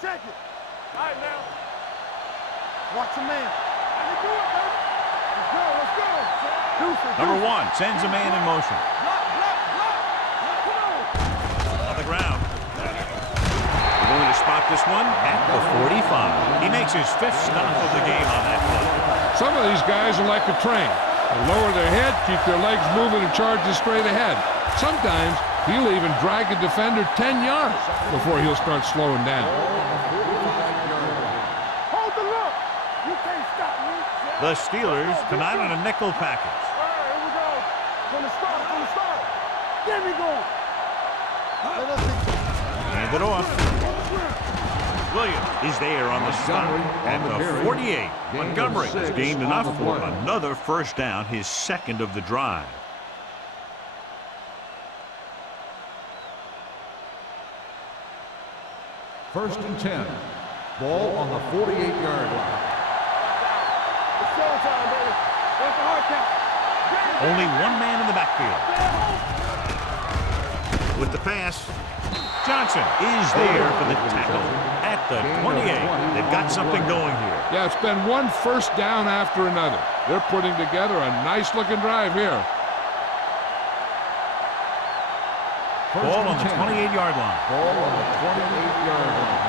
Check it. All right, now. Watch the man. How you do it, baby? Let's go, let's go. Number 1 sends a man in motion. Block, block, block. Come on. On the ground. We're going to spot this one at the 45. He makes his 5th stop of the game on that play. Some of these guys are like a train. They lower their head, keep their legs moving, and charge straight ahead. Sometimes he'll even drag a defender 10 yards before he'll start slowing down. Hold the look. You can't stop me. The Steelers come out in a nickel package. All right, here we go. From the start, from the start. There we go. Hand it off. Williams is there on the stop at the 48. Montgomery has gained enough for another 1st down, his 2nd of the drive. First and 10. Ball on the 48-yard line. It's showtime, baby. That's the hard count. Only 1 man in the backfield. with the pass. Johnson is there for the tackle at the 28. They've got something going here. Yeah, it's been one first down after another. They're putting together a nice-looking drive here. Ball on the 28-yard line. Ball on the 28-yard line.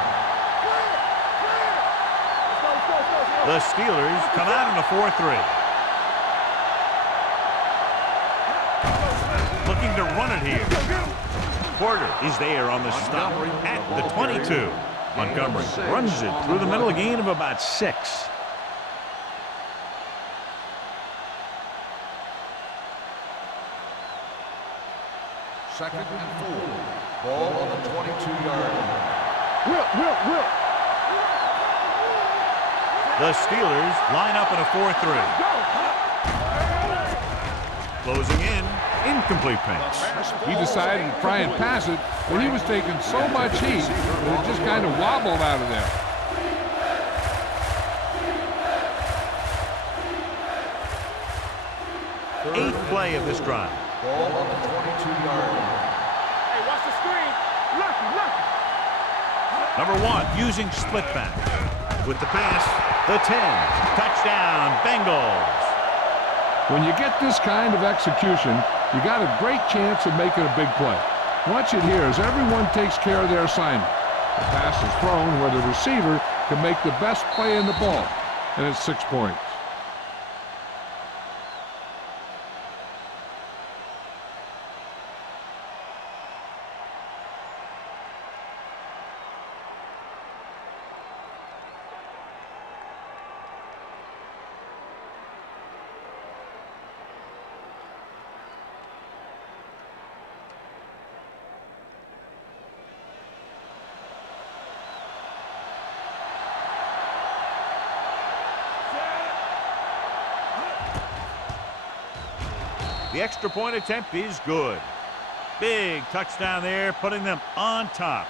The Steelers come out in a 4-3. Looking to run it here. Porter is there on the stop at the 22. Montgomery runs it through the middle, a gain of about 6. Second and 4. Ball on the 22-yard line. Will. The Steelers line up in a 4-3. Closing in. Incomplete pass. He decided to try and pass it, but he was taking so much heat that it just kind of wobbled out of there. Eighth play of this drive. Ball on the 22-yard line. Hey, watch the screen. Lucky. Number 1 using split back. With the pass, the 10. Touchdown, Bengals. When you get this kind of execution, you got a great chance of making a big play. Watch it here as everyone takes care of their assignment. The pass is thrown where the receiver can make the best play in the ball, and it's 6 points. The extra point attempt is good. Big touchdown there, putting them on top.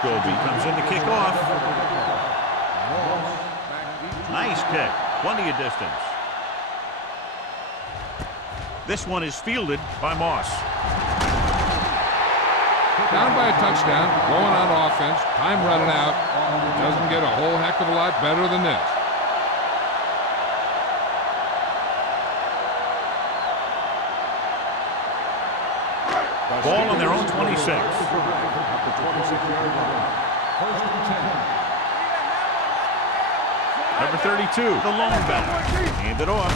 Scobie comes in to kick off. Nice kick. Plenty of distance. This one is fielded by Moss. Down by a touchdown, going on offense, time running out. Doesn't get a whole heck of a lot better than this. Ball on their own 26. Number 32, the lone back. Hand it off.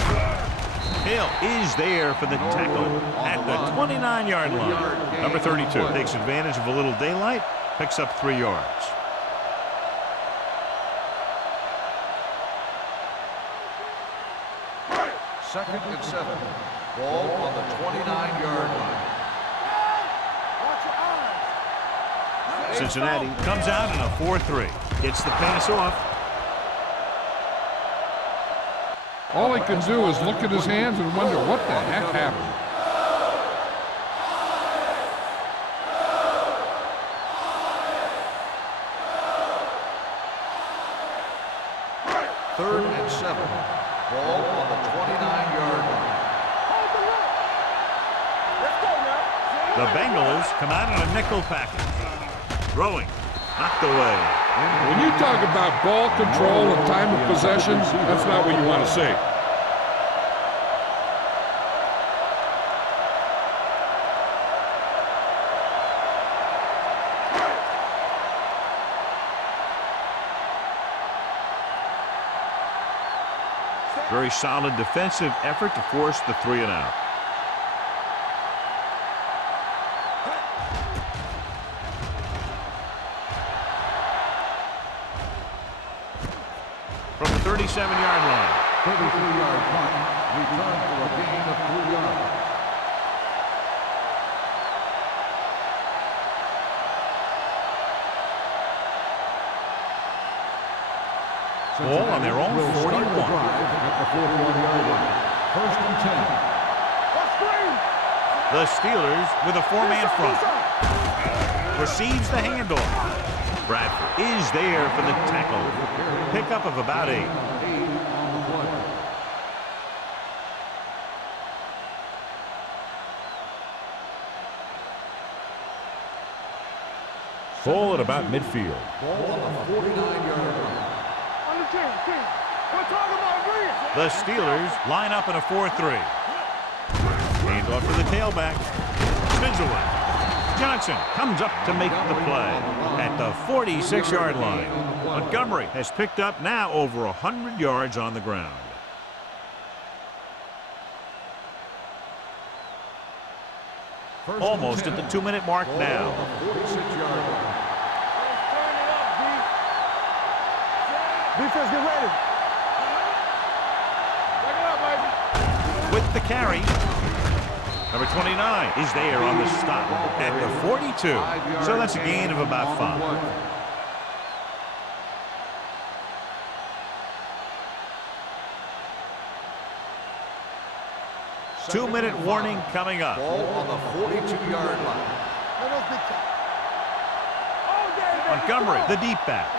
Hill is there for the tackle at the 29-yard line. Number 32 takes advantage of a little daylight, picks up 3 yards. Second and 7. Ball on the 29-yard line. Cincinnati comes out in a 4-3. Gets the pass off. All he can do is look at his hands and wonder what the heck happened. Third and 7. Ball on the 29-yard line. The Bengals come out in a nickel package. Throwing. Knocked away. When you talk about ball control and time of possession, that's not what you want to see. Very solid defensive effort to force the 3-and-out. From the 37-yard line. 33-yard punt. Return for a gain of 3 yards. Ball on their own will start the 41. drive at the 41-yard line. First and 10. The Steelers with a four-man front. Receives the handoff. Bradford is there for the tackle. Pickup of about 8. 8 on the play. Ball at about midfield. Ball on the 49-yard line. The Steelers line up in a 4-3. Handoff to the tailback. Spins away. Johnson comes up to make the play at the 46-yard line. Montgomery has picked up now over 100 yards on the ground. Almost at the 2-minute mark now. 46-yard line. Defense, get ready. Back it up, baby. With the carry. Number 29 is there on the stop at the 42. So that's a gain of about 5. 2-minute warning coming up. Ball on the 42-yard line. Montgomery, the deep back.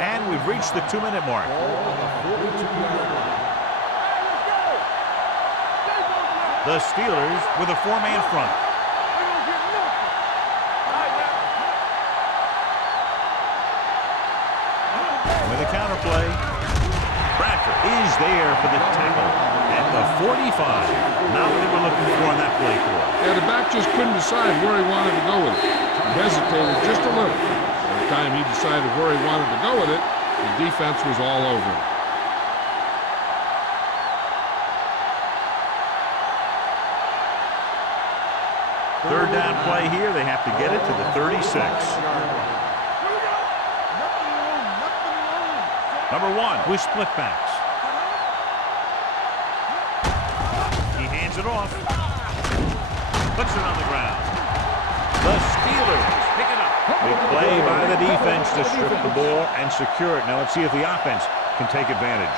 And we've reached the 2-minute mark. Ball on the 42-yard line. The Steelers with a four-man front. With a counterplay, Bradford is there for the tackle at the 45. Not what they were looking for on that play call. Yeah, the back just couldn't decide where he wanted to go with it. He hesitated just a little. By the time he decided where he wanted to go with it, the defense was all over him. Third down play here. They have to get it to the 36. Number 1 with split backs. He hands it off. Puts it on the ground. The Steelers pick it up. Big play by the defense to strip the ball and secure it. Now let's see if the offense can take advantage.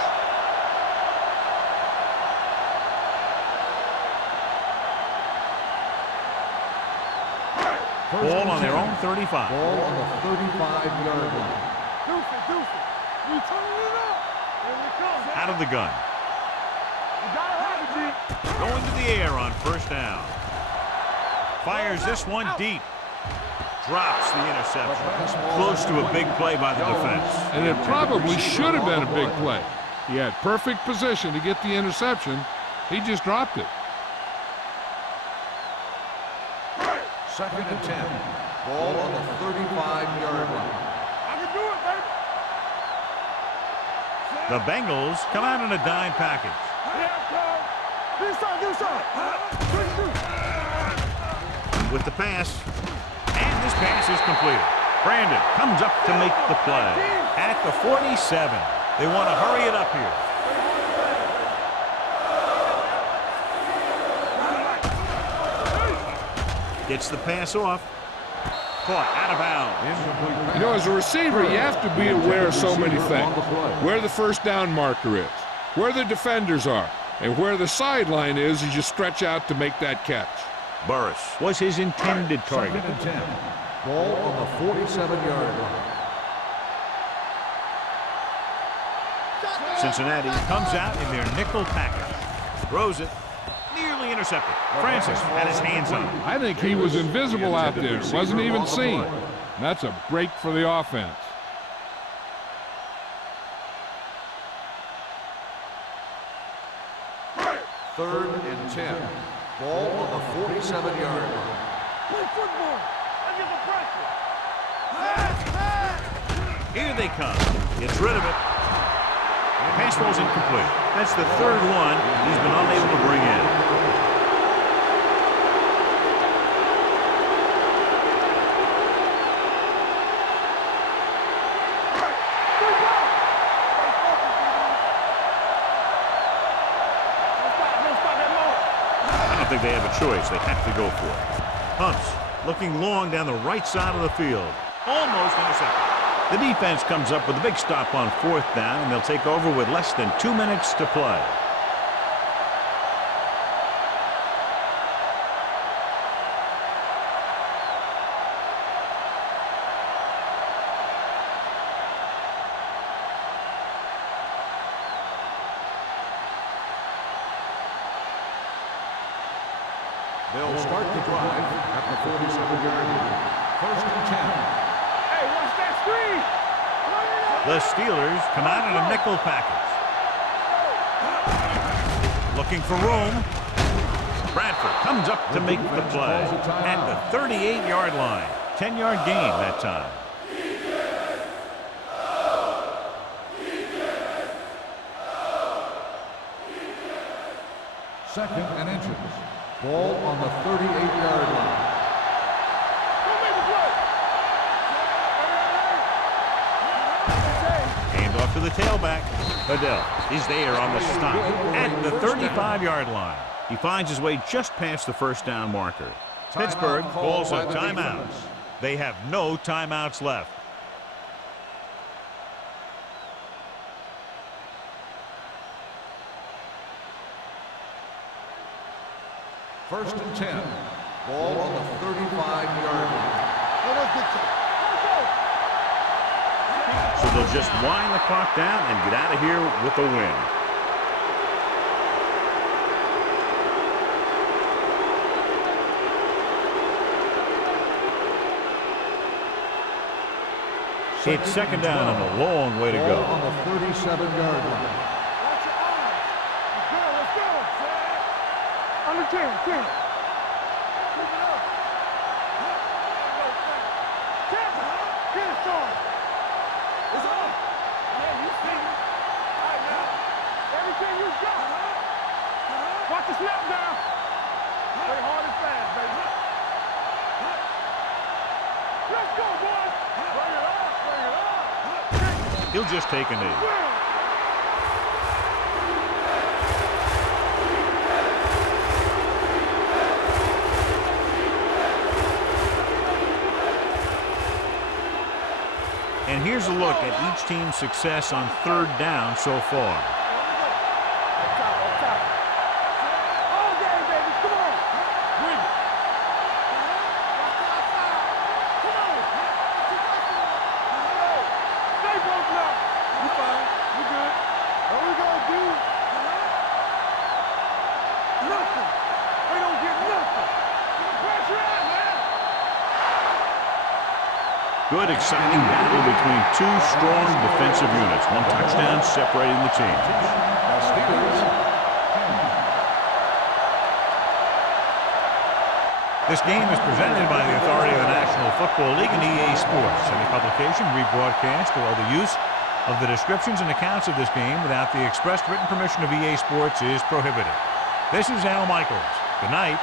Ball on their own 35. Ball on the 35-yard line. Out of the gun. Going to the air on first down. Fires this one deep. Drops the interception. Close to a big play by the defense. And it probably should have been a big play. He had perfect position to get the interception. He just dropped it. Second and 10. Ball on the 35-yard line. I can do it, baby. The Bengals come out in a dime package. With the pass. And this pass is completed. Brandon comes up to make the play. At the 47. They want to hurry it up here. Gets the pass off. Caught out of bounds. You know, as a receiver, you have to be aware of so many things. Where the first down marker is, where the defenders are, and where the sideline is as you stretch out to make that catch. Burris was his intended target. Second and 10. Ball on the 47-yard line. Cincinnati comes out in their nickel package. Throws it. Nearly intercepted. Francis had his hands on it. I think he was invisible out there. Wasn't even seen. That's a break for the offense. Third and 10. Ball on the 47-yard line. Play football. I give a pressure. Here they come. Gets rid of it. The pass ball's incomplete. That's the third one he's been unable to bring in. think they have a choice. They have to go for it. Hunts looking long down the right side of the field. Almost intercepted. The defense comes up with a big stop on 4th down, and they'll take over with less than 2 minutes to play. They'll start the drive at the 47-yard line. 1st and 10. Hey, watch that screen. The Steelers come out in a nickel package. Looking for room. Bradford comes up to make the play at the 38-yard line. 10-yard gain that time. Second and inches. Ball on the 38-yard line. Hand off to the tailback. Adele is there on the stop at the 35-yard line. He finds his way just past the 1st down marker. Pittsburgh calls a timeout. They have no timeouts left. First and 10. Ball on the 35-yard line. So they'll just wind the clock down and get out of here with a win. It's 2nd down and a long way to go. Ball on the 37-yard line. Under 10. Keep it up. Get it started. It's on. Yeah, you see me. All right, now. Everything you got. Watch the snap down. Play hard and fast, baby. Let's go, boys. Bring it up. Bring it up. He'll just take a knee. And here's a look at each team's success on 3rd down so far. All game, baby. Come on. Bring it. Come on. Stay close now. You fine. You good. What we gonna do? Nothing. They don't get nothing. Pressure out, man. Good, exciting battle between two strong defensive units. One touchdown separating the teams. This game is presented by the authority of the National Football League and EA Sports. Any publication, rebroadcast, or other use of the descriptions and accounts of this game without the expressed written permission of EA Sports is prohibited. This is Al Michaels. Good night.